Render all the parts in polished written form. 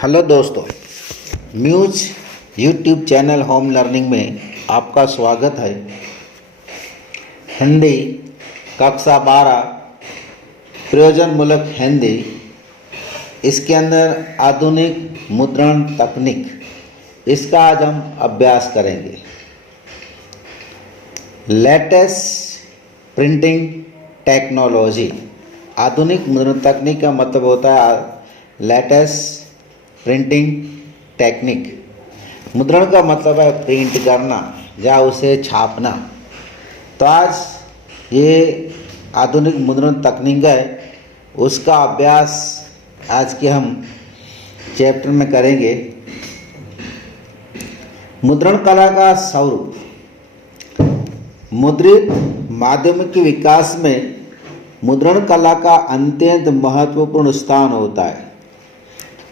Hello दोस्तों, Muse YouTube channel home learning में आपका स्वागत है। हिंदी कक्षा 12 प्रयोजनमूलक हिंदी, इसके अंदर आधुनिक मुद्रण तकनीक, इसका आज हम अभ्यास करेंगे। Latest printing technology. आधुनिक मुद्रण तकनीक का मतलब होता है लेटेस्ट प्रिंटिंग टेक्निक। मुद्रण का मतलब है प्रिंट करना या उसे छापना। तो आज ये आधुनिक मुद्रण तकनीक है, उसका अभ्यास आज के हम चैप्टर में करेंगे। मुद्रण कला का स्वरूप। मुद्रित माध्यम के विकास में मुद्रण कला का अत्यंत महत्वपूर्ण स्थान होता है।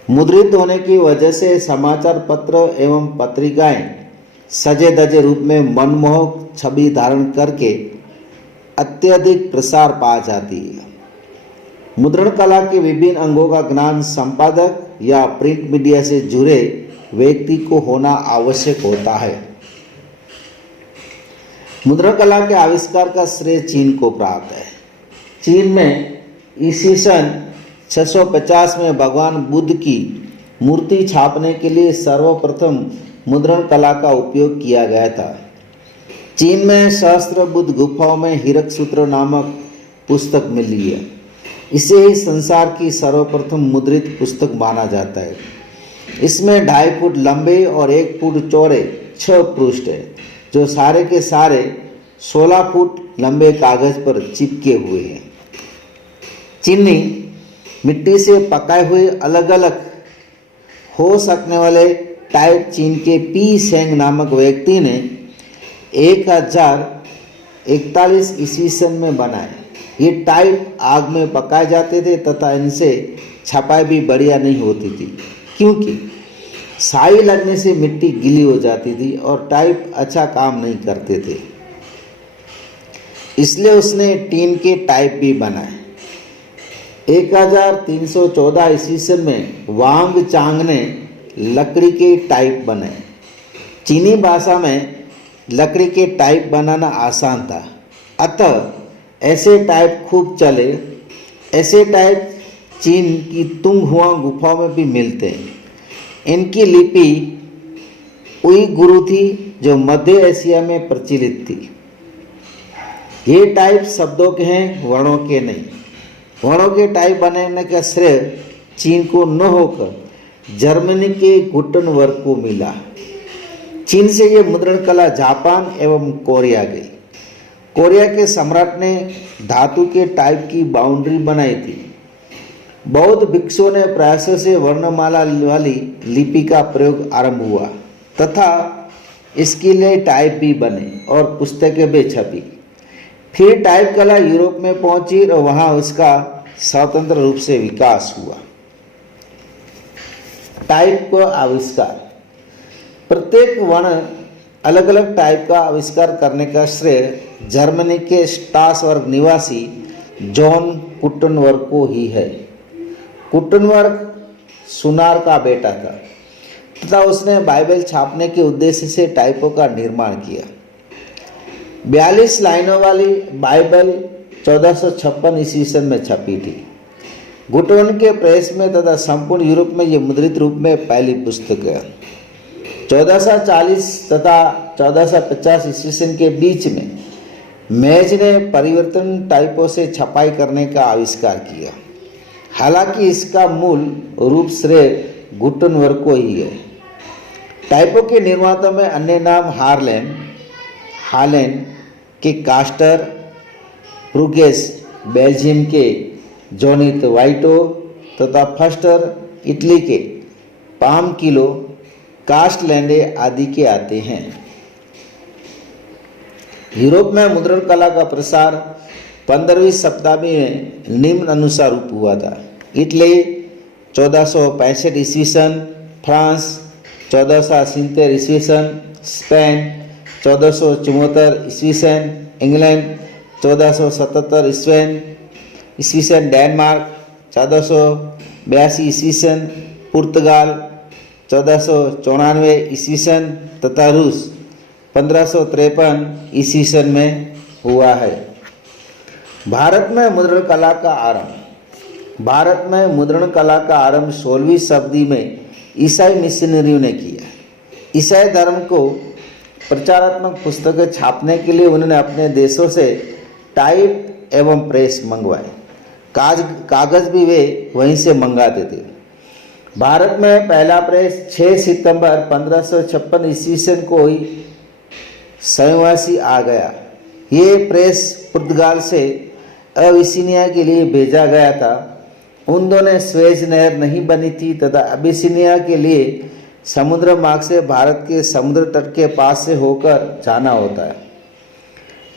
मुद्रित होने की वजह से समाचार पत्र एवं पत्रिकाएं सजे धजे रूप में मनमोहक छवि धारण करके अत्यधिक प्रसार पा जाती है। मुद्रण कला के विभिन्न अंगों का ज्ञान संपादक या प्रिंट मीडिया से जुड़े व्यक्ति को होना आवश्यक होता है। मुद्रण कला के आविष्कार का श्रेय चीन को प्राप्त है। चीन में ईस्वी सन 650 में भगवान बुद्ध की मूर्ति छापने के लिए सर्वप्रथम मुद्रण कला का उपयोग किया गया था। चीन में सहस्त्रबुद्ध गुफाओं में हीरक सूत्र नामक पुस्तक मिली है। इसे ही संसार की सर्वप्रथम मुद्रित पुस्तक माना जाता है। इसमें 2.5 फुट लंबे और 1 फुट चौड़े 6 पृष्ठ है, जो सारे के सारे 16 फुट लंबे कागज पर चिपके हुए हैं। चीनी मिट्टी से पकाए हुए अलग अलग हो सकने वाले टाइप चीन के पी सेंग नामक व्यक्ति ने 1041 ईस्वी सन में बनाए। ये टाइप आग में पकाए जाते थे तथा इनसे छपाई भी बढ़िया नहीं होती थी, क्योंकि साई लगने से मिट्टी गीली हो जाती थी और टाइप अच्छा काम नहीं करते थे। इसलिए उसने टीन के टाइप भी बनाए। 1314 ईस्वी सन में वांग चांग ने लकड़ी के टाइप बनाए। चीनी भाषा में लकड़ी के टाइप बनाना आसान था, अतः ऐसे टाइप खूब चले। ऐसे टाइप चीन की तुंग हुआ गुफाओं में भी मिलते हैं। इनकी लिपि उईगुरु थी, जो मध्य एशिया में प्रचलित थी। ये टाइप शब्दों के हैं, वर्णों के नहीं। वर्णों के टाइप बनाने का श्रेय चीन को न होकर जर्मनी के गुटेनबर्ग को मिला। चीन से ये मुद्रण कला जापान एवं कोरिया गई। कोरिया के सम्राट ने धातु के टाइप की बाउंड्री बनाई थी। बौद्ध भिक्षुओं ने प्रयासों से वर्णमाला वाली लिपि का प्रयोग आरंभ हुआ तथा इसके लिए टाइप भी बने और पुस्तकें भी छपी। फिर टाइप कला यूरोप में पहुंची और वहां उसका स्वतंत्र रूप से विकास हुआ। टाइप का आविष्कार। प्रत्येक वर्ण अलग अलग टाइप का आविष्कार करने का श्रेय जर्मनी के स्ट्रासबर्ग निवासी जॉन गुटेनबर्ग को ही है। गुटेनबर्ग सुनार का बेटा था तथा उसने बाइबल छापने के उद्देश्य से टाइपों का निर्माण किया। 42 लाइनों वाली बाइबल 1456 ईस्वी सन में छपी थी। गुटेनबर्ग के प्रेस में तथा संपूर्ण यूरोप में यह मुद्रित रूप में पहली पुस्तक है। 1440 तथा 1450 ईस्वी सन के बीच में मेज ने परिवर्तन टाइपों से छपाई करने का आविष्कार किया। हालांकि इसका मूल रूप श्रेय गुटेनबर्ग को ही है। टाइपों के निर्माताओं में अन्य नाम हालेन के कास्टर, ब्रुगेस बेल्जियम के जोनित वाइटो तथा फस्टर इटली के पाम किलो, कास्टलैंडे आदि के आते हैं। यूरोप में मुद्रण कला का प्रसार 15वीं शताब्दी में निम्न अनुसार रूप हुआ था। इटली 1465 ईस्वी सन, फ्रांस 1470 ईस्वी सन, स्पेन 1474 ईस्वी सन, इंग्लैंड 1477 ईस्वी सन, डेनमार्क 1482 ईस्वी सन, पुर्तगाल 1494 ईस्वी सन तथा रूस 1553 ईस्वी सन में हुआ है। भारत में मुद्रण कला का आरंभ। भारत में मुद्रण कला का आरंभ 16वीं शताब्दी में ईसाई मिशनरियों ने किया। ईसाई धर्म को प्रचारात्मक पुस्तकें छापने के लिए उन्होंने अपने देशों से टाइप एवं प्रेस मंगवाए। कागज भी वे वहीं से मंगाते थे। भारत में पहला प्रेस 6 सितंबर 1556 ईस्वी सन को ही स्वयंवासी आ गया। ये प्रेस पुर्तगाल से अबिसिनिया के लिए भेजा गया था। उन दोनों स्वेज नहर नहीं बनी थी तथा अबिसिनिया के लिए समुद्र मार्ग से भारत के समुद्र तट के पास से होकर जाना होता है।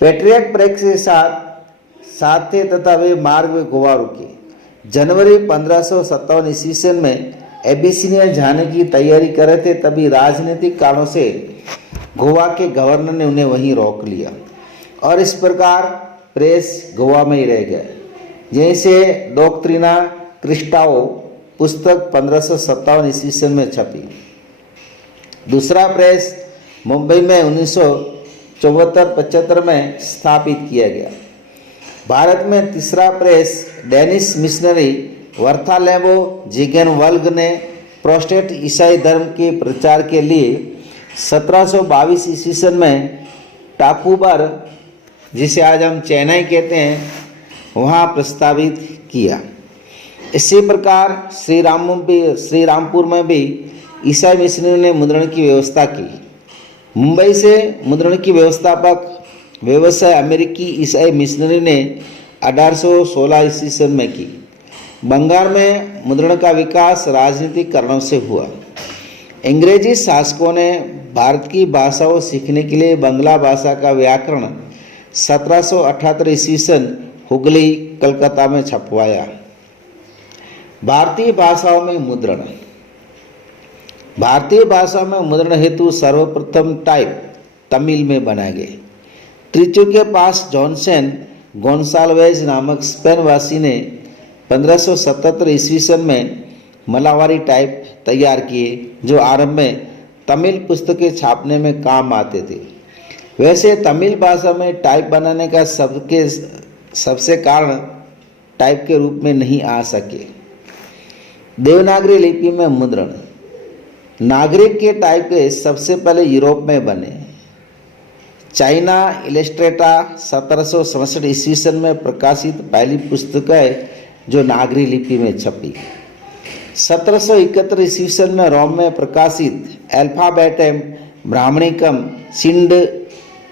पेट्रियट प्रेस के साथ थे तथा वे मार्ग में गोवा रुके। जनवरी 1557 ईस्वी सन में एबिसिनिया जाने की तैयारी कर रहे थे, तभी राजनीतिक कारणों से गोवा के गवर्नर ने उन्हें वहीं रोक लिया और इस प्रकार प्रेस गोवा में ही रह गया। यहीं से डॉक्ट्रिना क्रिस्टाओ पुस्तक 1557 ईस्वी सन में छपी। दूसरा प्रेस मुंबई में 1974-75 में स्थापित किया गया। भारत में तीसरा प्रेस डेनिश मिशनरी वर्थालेबो जिगेनवल्ग ने प्रोटेस्टेंट ईसाई धर्म के प्रचार के लिए 1722 ईस्वी सन में टापुबर, जिसे आज हम चेन्नई कहते हैं, वहाँ प्रस्तावित किया। इसी प्रकार श्रीरामपुर में भी ईसाई मिशनरी ने मुद्रण की व्यवस्था की। मुंबई से मुद्रण की व्यवसाय अमेरिकी ईसाई मिशनरी ने 1816 ईस्वी सन में की। बंगाल में मुद्रण का विकास राजनीतिक कारणों से हुआ। अंग्रेजी शासकों ने भारत की भाषाओं सीखने के लिए बांग्ला भाषा का व्याकरण 1778 ईस्वी सन हुगली, कलकत्ता में छपवाया। भारतीय भाषाओं में मुद्रण। भारतीय भाषा में मुद्रण हेतु सर्वप्रथम टाइप तमिल में बनाए गए। त्रिचुर के पास जॉनसन गोन्साल्वेज नामक स्पेनवासी ने 1577 ईस्वी सन में मलावारी टाइप तैयार किए, जो आरंभ में तमिल पुस्तकें छापने में काम आते थे। वैसे तमिल भाषा में टाइप बनाने का सबसे कारण टाइप के रूप में नहीं आ सके। देवनागरी लिपि में मुद्रण। नागरिक के टाइप के सबसे पहले यूरोप में बने। चाइना इलस्ट्रेटा 1767 ईस्वी सन में प्रकाशित पहली पुस्तक है जो नागरी लिपि में छपी। 1771 ईस्वी सन में रोम में प्रकाशित अल्फाबेटम ब्राह्मणिकम सिंड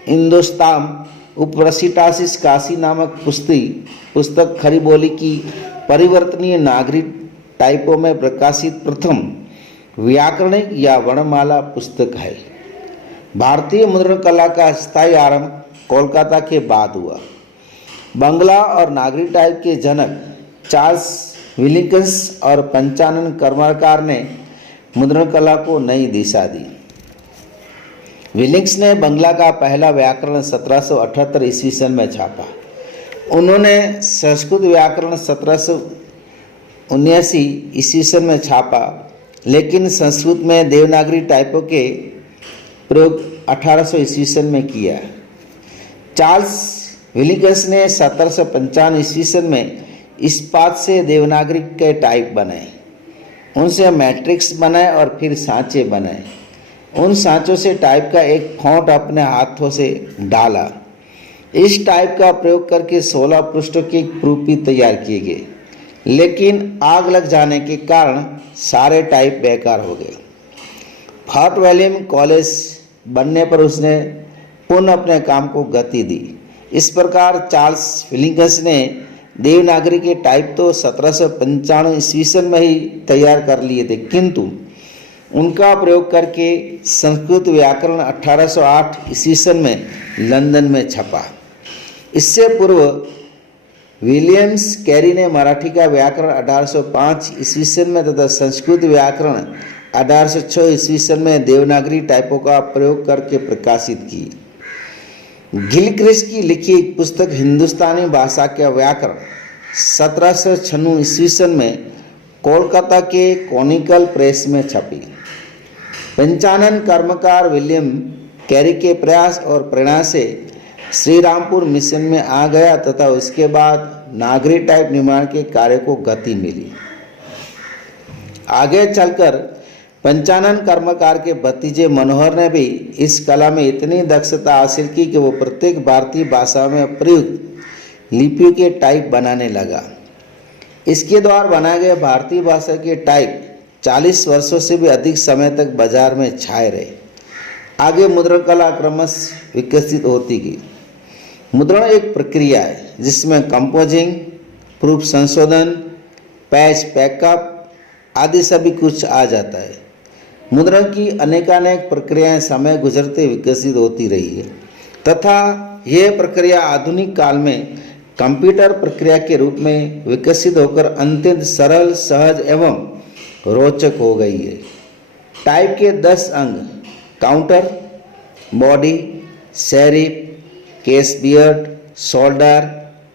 इंदोस्ताम उपरसिटासिस काशी नामक पुस्तक खरी बोली की परिवर्तनीय नागरी टाइपों में प्रकाशित प्रथम व्याकरणिक या वर्णमाला पुस्तक है। भारतीय मुद्रण कला का स्थायी आरंभ कोलकाता के बाद हुआ। बंगला और नागरी टाइप के जनक चार्ल्स विलिंग्स और पंचानन कर्मकार ने मुद्रण कला को नई दिशा दी। विलिंग्स ने बंगला का पहला व्याकरण 1778 ईस्वी सन में छापा। उन्होंने संस्कृत व्याकरण 1779 ईस्वी सन में छापा, लेकिन संस्कृत में देवनागरी टाइपों के प्रयोग 1800 ईस्वी सन में किया। चार्ल्स विलिंग्स ने 1755 ईस्वी सन में इस्पात से देवनागरी के टाइप बनाए, उनसे मैट्रिक्स बनाए और फिर सांचे बनाए। उन सांचों से टाइप का एक फॉन्ट अपने हाथों से डाला। इस टाइप का प्रयोग करके 16 पृष्ठों की प्रूफी तैयार किए गए, लेकिन आग लग जाने के कारण सारे टाइप बेकार हो गए। फोर्ट विलियम कॉलेज बनने पर उसने पुनः अपने काम को गति दी। इस प्रकार चार्ल्स विलिंग्स ने देवनागरी के टाइप तो 1795 ईस्वी सन में ही तैयार कर लिए थे, किंतु उनका प्रयोग करके संस्कृत व्याकरण 1808 ईस्वी सन में लंदन में छपा। इससे पूर्व विलियम्स कैरी ने मराठी का व्याकरण 1805 ईस्वी सन में तथा संस्कृत व्याकरण 1806 ईस्वी सन में देवनागरी टाइपों का प्रयोग करके प्रकाशित की। गिलक्रिस्ट की लिखी एक पुस्तक हिंदुस्तानी भाषा का व्याकरण 1796 ईस्वी सन में कोलकाता के कॉनिकल प्रेस में छपी। पंचानन कर्मकार विलियम कैरी के प्रयास और प्रेरणा से श्री रामपुर मिशन में आ गया तथा उसके बाद नागरी टाइप निर्माण के कार्य को गति मिली। आगे चलकर पंचानन कर्मकार के भतीजे मनोहर ने भी इस कला में इतनी दक्षता हासिल की कि वो प्रत्येक भारतीय भाषा में प्रयुक्त लिपियों के टाइप बनाने लगा। इसके द्वारा बनाए गए भारतीय भाषा के टाइप 40 वर्षों से भी अधिक समय तक बाजार में छाए रहे। आगे मुद्रण कला क्रमशः विकसित होती गई। मुद्रण एक प्रक्रिया है जिसमें कंपोजिंग, प्रूफ संशोधन, पैच पैकअप आदि सभी कुछ आ जाता है। मुद्रण की अनेकानेक प्रक्रियाएं समय गुजरते विकसित होती रही है तथा यह प्रक्रिया आधुनिक काल में कंप्यूटर प्रक्रिया के रूप में विकसित होकर अत्यंत सरल, सहज एवं रोचक हो गई है। टाइप के 10 अंग counter, body, serif, case beard, shoulder,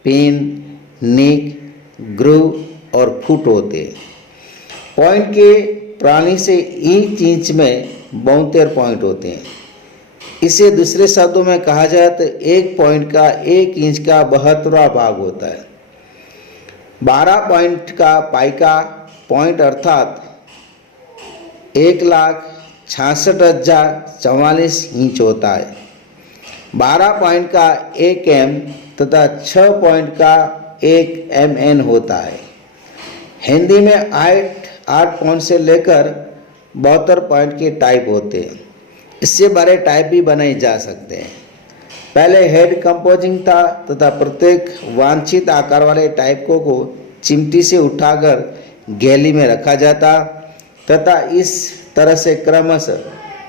pin, nick, groove और फुट होते हैं। पॉइंट के प्रणाली से इंच में 72 पॉइंट होते हैं। इसे दूसरे शब्दों में कहा जाए तो एक पॉइंट का 1 इंच का 72वां भाग होता है। 12 पॉइंट का पाइका पॉइंट अर्थात 1,66,044 इंच होता है। 12 पॉइंट का 1 एम तथा 6 पॉइंट का 1 mn होता है। हिंदी में 8 पॉइंट से लेकर 72 पॉइंट के टाइप होते हैं। इससे बड़े टाइप भी बनाए जा सकते हैं। पहले हेड कंपोजिंग था तथा प्रत्येक वांछित आकार वाले टाइपों को चिमटी से उठाकर गैली में रखा जाता तथा इस तरह से क्रमशः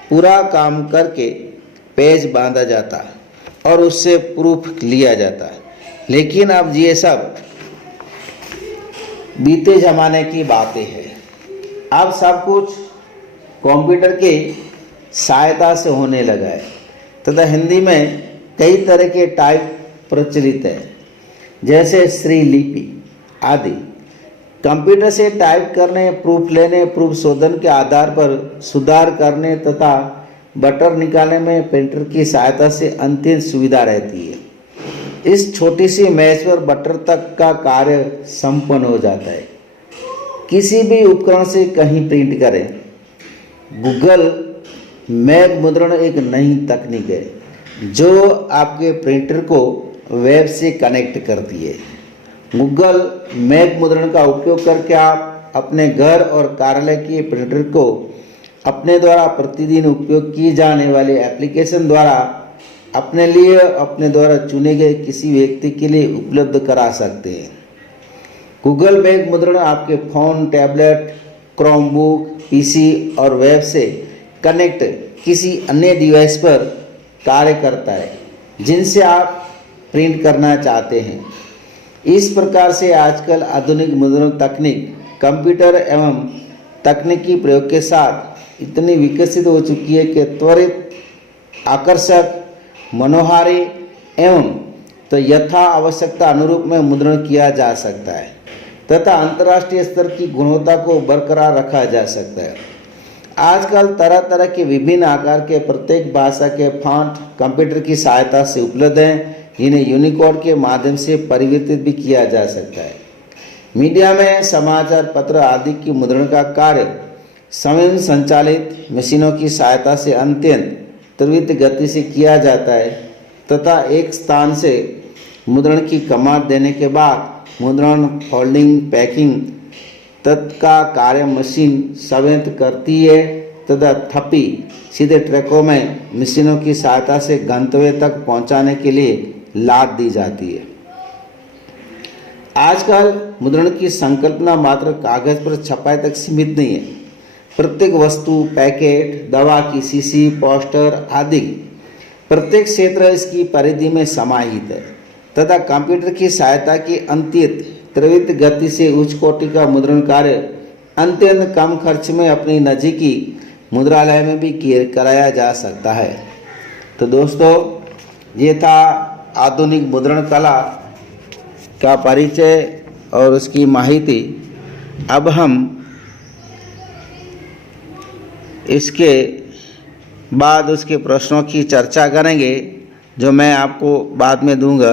पूरा काम करके पेज बांधा जाता और उससे प्रूफ लिया जाता। लेकिन अब ये सब बीते जमाने की बातें हैं। अब सब कुछ कंप्यूटर के सहायता से होने लगा है तथा हिंदी में कई तरह के टाइप प्रचलित है, जैसे श्रीलिपि आदि। कंप्यूटर से टाइप करने, प्रूफ लेने, प्रूफ शोधन के आधार पर सुधार करने तथा बटर निकालने में प्रिंटर की सहायता से अत्यंत सुविधा रहती है। इस छोटी सी मेज पर बटर तक का कार्य संपन्न हो जाता है। किसी भी उपकरण से कहीं प्रिंट करें। गूगल मैप मुद्रण एक नई तकनीक है जो आपके प्रिंटर को वेब से कनेक्ट करती है। गूगल मैप मुद्रण का उपयोग करके आप अपने घर और कार्यालय के प्रिंटर को अपने द्वारा प्रतिदिन उपयोग की जाने वाले एप्लीकेशन द्वारा अपने लिए अपने द्वारा चुने गए किसी व्यक्ति के लिए उपलब्ध करा सकते हैं। गूगल मैप मुद्रण आपके फ़ोन, टैबलेट, क्रोमबुक, पीसी और वेब से कनेक्ट किसी अन्य डिवाइस पर कार्य करता है जिनसे आप प्रिंट करना चाहते हैं। इस प्रकार से आजकल आधुनिक मुद्रण तकनीक कंप्यूटर एवं तकनीकी प्रयोग के साथ इतनी विकसित हो चुकी है कि त्वरित, आकर्षक, मनोहारी एवं तो यथा आवश्यकता अनुरूप में मुद्रण किया जा सकता है तथा अंतर्राष्ट्रीय स्तर की गुणवत्ता को बरकरार रखा जा सकता है। आजकल तरह तरह के विभिन्न आकार के प्रत्येक भाषा के फॉन्ट कंप्यूटर की सहायता से उपलब्ध हैं, जिन्हें यूनिकोड के माध्यम से परिवर्तित भी किया जा सकता है। मीडिया में समाचार पत्र आदि की मुद्रण का कार्य स्वयं संचालित मशीनों की सहायता से अत्यंत त्वरित गति से किया जाता है तथा एक स्थान से मुद्रण की कमांड देने के बाद मुद्रण, फोल्डिंग, पैकिंग तत्का कार्य मशीन स्वयं करती है तथा थपी सीधे ट्रकों में मशीनों की सहायता से गंतव्य तक पहुंचाने के लिए लाद दी जाती है। आजकल मुद्रण की संकल्पना मात्र कागज पर छपाई तक सीमित नहीं है। प्रत्येक वस्तु, पैकेट, दवा की शीशी, पोस्टर आदि प्रत्येक क्षेत्र इसकी परिधि में समाहित है तथा कंप्यूटर की सहायता की अत्यंत त्वरित गति से उच्च कोटि का मुद्रण कार्य अत्यंत कम खर्च में अपनी नजीकी मुद्रालय में भी कराया जा सकता है। तो दोस्तों, ये था आधुनिक मुद्रण कला का परिचय और उसकी माहिती। अब हम इसके बाद उसके प्रश्नों की चर्चा करेंगे जो मैं आपको बाद में दूंगा।